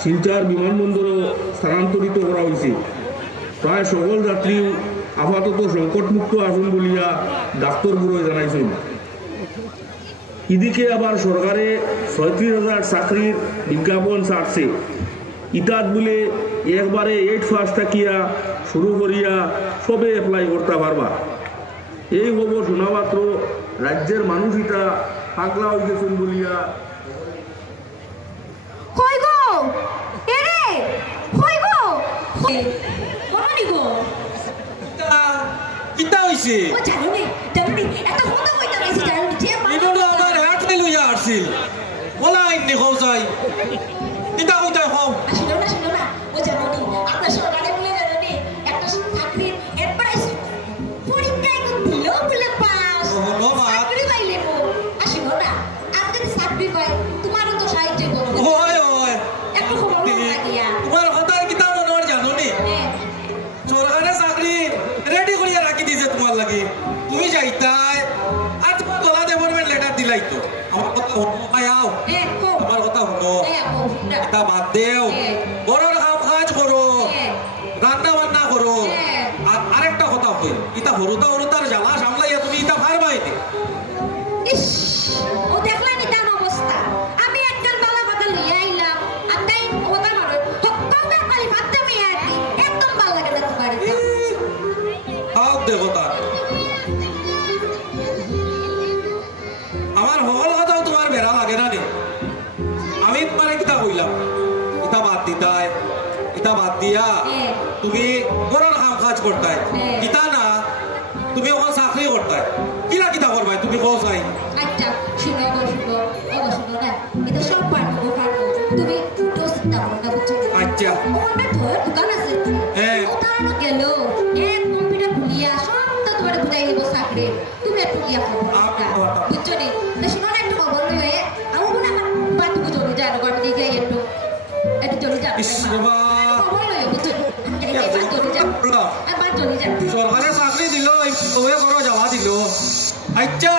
শিলচর বিমানবন্দরও স্থানান্তরিত করা হয়েছে। প্রায় সকল যাত্রী আপাতত সংকটমুক্ত আসুন বলিয়া ডাক্তারগুলোয় জানাইছেন। এদিকে আবার সরকারে ৩৬,০০০ চাকরির বিজ্ঞাপন ছাড়ছে। ইটাত বলে একবারে 8 ফার্স্ট থাকিয়া শুরু করিয়া সবে এপ্লাই করতে পারবা। এই খবর শোনা মাত্র রাজ্যের মানুষ ইটা পাগলা হয়ে গেছেন বলিয়া তুমি গরর কাম কাজ করতাই ইতা না তুমি ওখান চাকরি করতাই কিলা কিতা করবাই তুমি কও চাই। আচ্ছা শুনো শুনো শুনো না এটা সব পারবো তুমি তো চিন্তা করো না বুঝছো। আচ্ছা ওখানে তোর দোকান আছে ওখানে গেল এক কম্পিউটার খুলিয়া সব তো তোমার বুঝাই দিব চাকরি তুমি একটু গিয়া বুঝছো নি তো শুনো না একটু খবর লয়ে আমার মনে আমার বাত বুঝলি যায় না আমি দেখে একটু চলে যা খবর লয়ে বুঝছো সরকারে চাকরি দিল যাওয়া দিল। আচ্ছা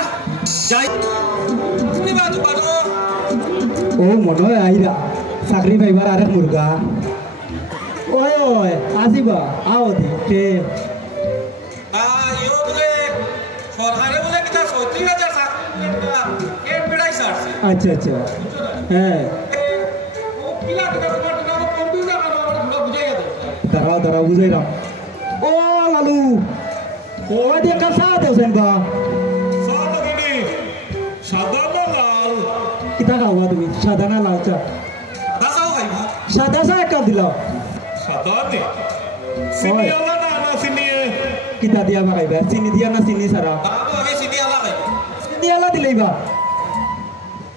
যাই ও মনে হয় আইরা চাকরি পাইবার আরেক মুরগা ওই ওই আসিবা আও দেখে সরকারে বলে কিনা ৩৬,০০০ চাকরি। আচ্ছা আচ্ছা হ্যাঁ দাঁড়াও দাঁড়াও বুঝাইলাম। ও লালু ও দেখা চা দেওছেন বা সাদা না লাল কিতা খাওয়া তুমি সাদা না লাল চা? সাদা চা এক কাপ দিলাও। সাদা নে চিনি আলা না না চিনি কিতা দিয়া মাখাইবা চিনি দিয়া না চিনি ছাড়া? আগে চিনি আলা খাইবা। চিনি আলা দিলেইবা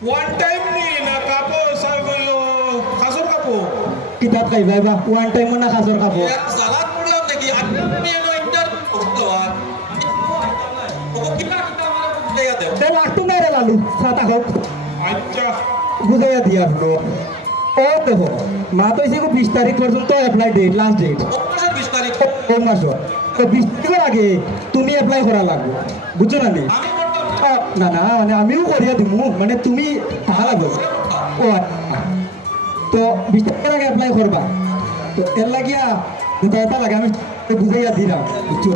ওয়ান টাইম নি না কাপো সাই কইলো খাসর কাপো কিতাব খাইবা বা ওয়ান টাইম না খাসর কাপো সালাদ পড়লাম দেখি আপনি এনো ইন্টার করতোয়ার ও কিটা কিটা আমার দেয়া দেও তে লাগতো না রে লালু সাতা হোক। আচ্ছা বুঝাইয়া দিয়া হলো। ও দেখো মা তো এসে ২০ তারিখ পর্যন্ত অ্যাপ্লাই ডেট লাস্ট ডেট ২০ তারিখ কোন মাস তো ২০ তারিখের আগে তুমি অ্যাপ্লাই করা লাগবে বুঝছো না? না না মানে আমিও করিয়া দিব মানে তুমি থাকা লাগবে। ও তো ২০ তারিখের আগে অ্যাপ্লাই করবা তো এর লাগিয়া যেটা লাগে আমি বুঝাইয়া দিলাম বুঝছো।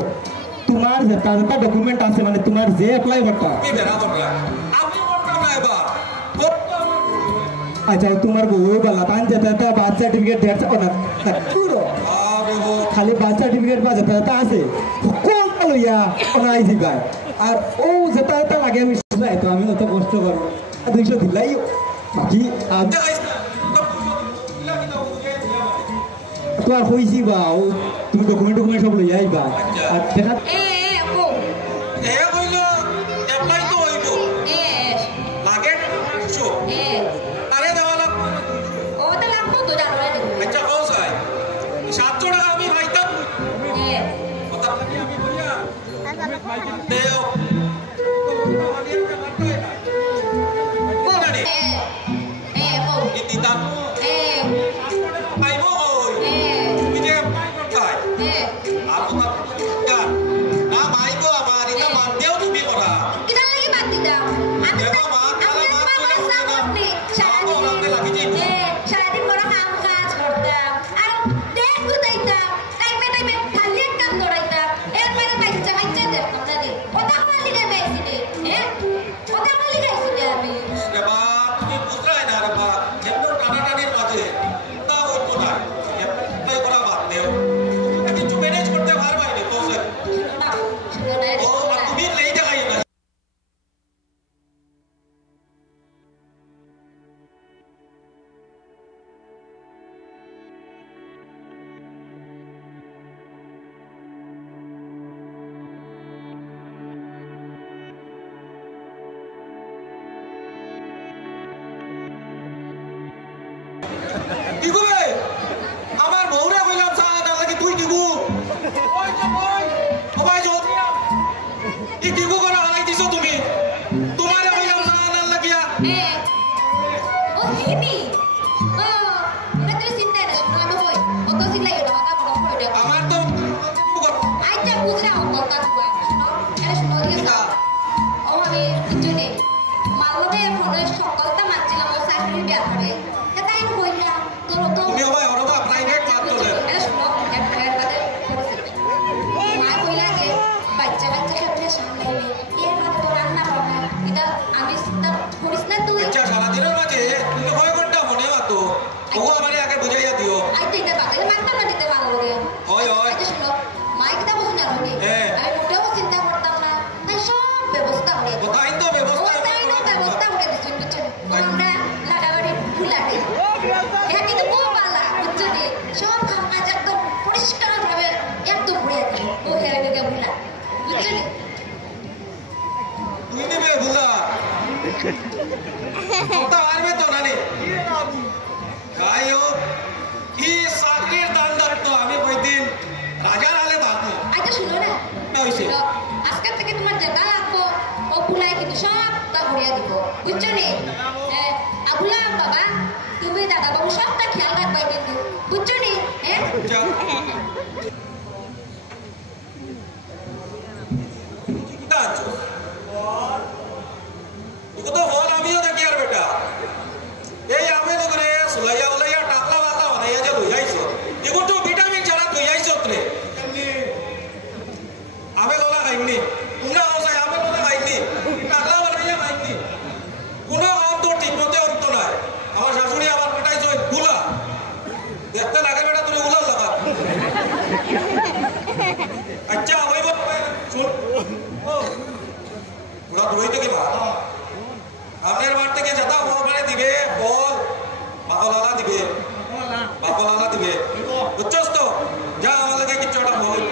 তোমার যেটা যেটা ডকুমেন্ট আছে মানে তোমার যে অ্যাপ্লাই করতা আচ্ছা তোমার বউ বলা তান যেটা বার্থ সার্টিফিকেট দেড় না পুরো খালি বার্থ সার্টিফিকেট বা যেটা আছে কোন লইয়া আইসি গায় আর ও যেটা লাগে আমি তো আমি অত কষ্ট করবো ২০০ দিলাই বাকি তো আর হয়েছি বা ও তুমি ডকুমেন্ট সব লইয়া আইবা আর দেখা ওগো আমারে আগে বুঝাইয়া দিও আই তিনটা বাজে মাত্রা না দিতে ভালো লাগে ওই ওই আচ্ছা শুনো মাইকটা বসে যাবো নি আমি ওটাও চিন্তা করতাম না তাই সব ব্যবস্থা করে কোথায় তো ব্যবস্থা ব্যবস্থা করে দিচ্ছি বুঝছো আমরা লাগাবাড়ি ফুলাটি এটা কিন্তু খুব ভালো বুঝছো নি সব কাজ একদম পরিষ্কার ভাবে একদম ঘুরিয়ে দিই ও হেরে গেছে বুঝলা বুঝছো নি তুই নিবে বুঝা কথা আরবে তো না নে যাই হোক কি চাকরির দান তো আমি কইদিন রাজার হালে বাঁধবো আচ্ছা শুনো না আজকে থেকে তোমার যেটা লাগবো ও ফুলাই কিন্তু সব তা ঘুরিয়ে দিব বুঝছো নি আবুলা বাবা তুমি দাদা বাবু সবটা খেয়াল রাখবে কিন্তু বুঝছো নি হ্যাঁ তো হল আমিও দেখি আর বেটা এই আমি তো করে সুলাইয়া উলাইয়া টাকলা বাকলা বানাইয়া যে লই আইছো এগুলো তো ভিটামিন ছাড়া তুই আইছো রে আমি লোলা খাইনি তোমরা ওসাই আমি লোলা খাইনি টাকলা বানাইয়া খাইনি কোনো কাম তো ঠিক মতে হতো না আমার শাশুড়ি আমার পেটাইছো গুলা দেখতে লাগে বেটা তুমি গুলা লাগা আচ্ছা হইব শুন ওরা দূরই থেকে বা আপনার বাড়ি থেকে যেটা ওখানে দিবে ফল বাকলালা দিবে বাকলালা দিবে বুঝছস তো যা আমাদেরকে কিছু একটা বল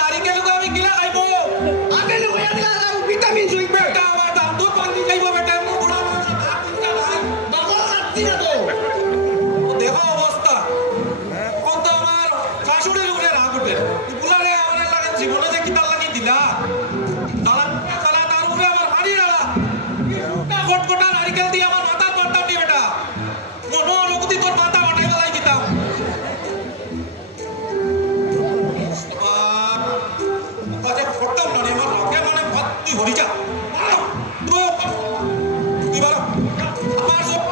নারিকেল আমি গিলা খাইব আগে ভিটামিন জুইবে আমার দাম তো পানি খাইব বেটা বুড়া মানুষ বাকলা খাচ্ছি না তো দেখো অবস্থা কত আমার শাশুড়ির উপরে রাগ উঠে বুলারে আমার লাগে জীবনে যে কিতাল লাগি দিলা তালা তালা তার উপরে আমার হাড়ি রালা কটকটা নারিকেল দিয়ে আমার মাথা পাল্টাও নি বেটা মনো লোকতি তোর মাথা বাটাই বলাই দিতাম আজে ফটতাম না আমার লগে মানে ভাত তুই হরি যা তুই বলো আমার সব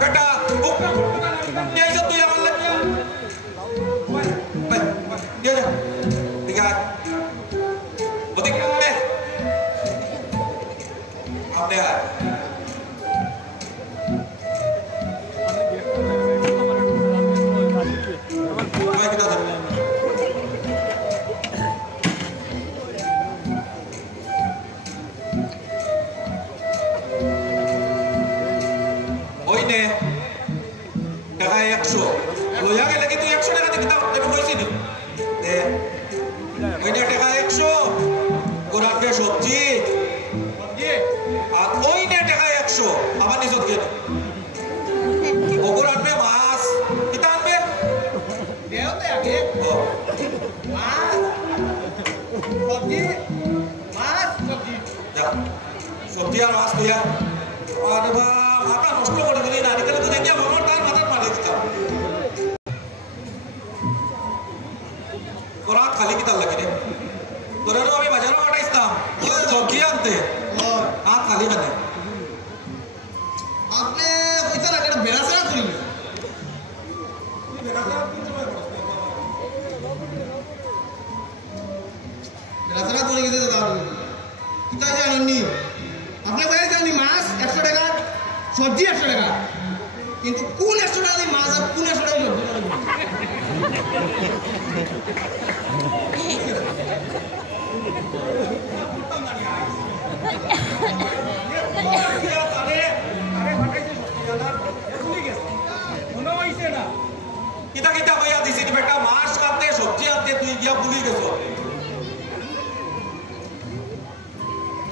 বেটা ये सब तो यहाँ लग गया ये जा दिखा वो दिख रहा है आपने यार मैं कितना था ওই নে টাকা 100 লইয়া গেলে কিন্তু 100 টাকা দিতে দেবে কইছি নি ওইটা টাকা 100 গোরাতে সবজি আর ওইটা টাকা 100 আবার নিজত গেল ওগুর আনবে মাছ কিতা আনবে দেওতে আগে মাছ সবজি মাছ সবজি যা সবজি আর মাছ দিয়া আরে বাবা মাথা নষ্ট করে দিলি নারিকেল তো দেখিয়া মামার তার মাথার মারি দিতাম তোরা খালি কিতাল লাগে রে তোরা আমি বাজারে পাঠাইতাম সবজি আনতে হাত খালি মানে আপনি কইতা না কেন বেড়াছাড়া করিনি বেড়াছাড়া করে গেছে দাদা কিতা জানেননি আপনি বাইরে জানি মাছ 100 টাকা সবজি 100 টাকা কিন্তু কোন 100 টাকা মাছ আর কোন 100 টাকা কিতা কিতা বইয়া দিছি বেটা মাছ কাটতে সবজি আনতে তুই গিয়া ভুলি গেছো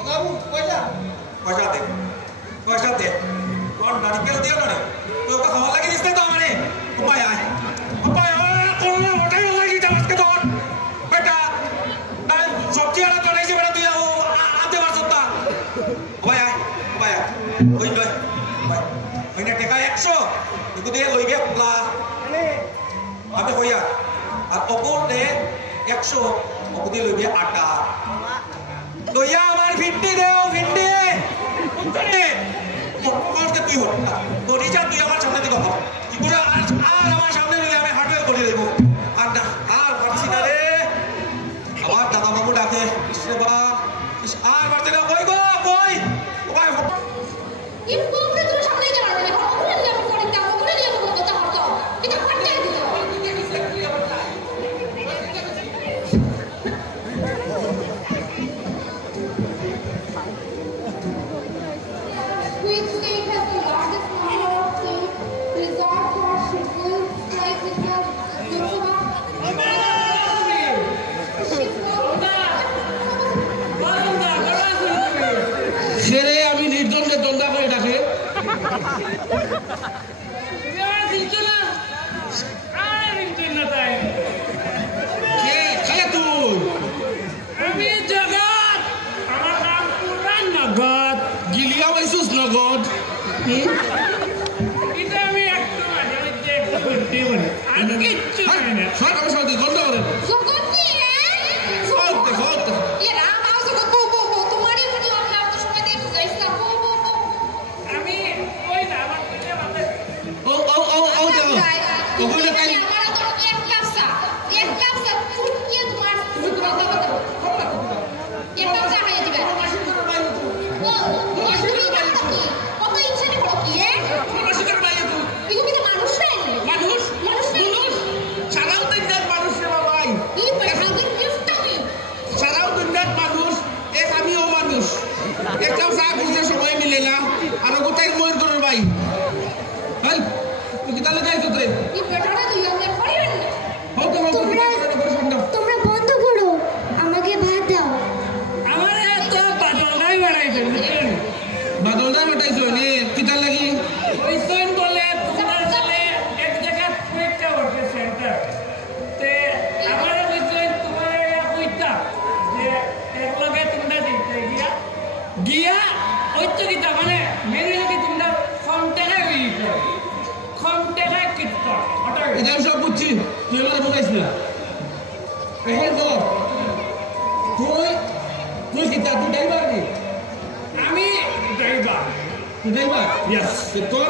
বাবু পয়সা পয়সা দে পয়সা দে কোন নারকেল দিও না রে তুই ওটা খাওয়া লাগি দিস তো আমারে উপায় আয় উপায় কোন ওটাই লাগি যাচ্ছে তোর বেটা তাই সবজি আনা চড়াইছে বেটা তুই আনতে পারছ না উপায় আয় ওই নয় ওই না টাকা 100 তুই দিয়ে লই গে পোলা আপনি কইয়া আর অপর নে 100 অপর দিয়ে লই গে আটা লইয়া আমার ভিন্ডি দেও ভিন্ডি কোনখানে কোনকে তুই হল না তো রিজা তুই আমার সামনে দিকে হল কি করে আর আমার সামনে নিয়ে আমি হার্ডওয়্যার করে দেব আর পারছি না রে ইসরে বা ইস আর বাড়তে না কই গো কই ও ভাই এই কোমরে তুমি সামনে যাও না কোমরে দিয়ে আমি করে দাও কোমরে দিয়ে আমি কথা হতো এটা ফাটে দিও Which state has the largest number of states reserved for scheduled flight network? সেরে আমি নির্দণ্ডে দণ্ডা করে ডাকে আমি জগৎ আমার নাম পুরান নগদ গিলিয়া বাইসুস নগদ এটা আমি একটু মাঝে মধ্যে একটু করতে পারি আর কিচ্ছু না সরকার সাথে গন্ধ করেন জগৎ কি রে জগৎ এ রাম আও জগৎ বো বো বো তোমারই মনে আমরা তো সময় দিয়ে যাইছিলাম বো বো বো আমি ওই না আমার পেটে মাথা ও দেখো ওগুলো তাই আমার তো এক কাপসা ফুট কি তোমার তুমি কথা কথা এক কাপসা হাই দিবে ও তুমি কাপসা কি কত ইচ্ছে রে বড় কি রে রসিকের বাইরে তুই এগুলো কি মানুষ রে মানুষ মানুষ সারাও দিনদার মানুষ রে বাবাই কি বলে হাঙ্গের গিফটটা কি সারাও দিনদার মানুষ এক আমিও মানুষ একটাও চা বুঝতে সময় মিলে না আর গোটাই ময়ূর করে ভাই হল তুই তাহলে যাই তো তুই কি বেটারা তুই আমাকে করিবেন না হোক তোমরা বন্ধ করো আমাকে ভাত দাও আমার তো বাদলদাই বাড়াইছেন বুঝলেন বাদলদাই বাড়াইছো নে তুই তার লাগি ওই তোন বলে তোমার ছেলে এক জায়গা পরীক্ষা করতে সেন্টার তে আমার বুঝলেন তোমার কইতা যে এক লগে তোমরা দিতে গিয়া ওই তো কি মানে মেরে কি তোমরা ফন্টেনে হইছে ফন্টেনে কিত্তা এটা সব বুঝছি তুই আমার বুঝাইছ না এখন তো তুই কিতা তুই ড্রাইভার নি আমি ড্রাইভার তুই ড্রাইভার ইয়েস তোর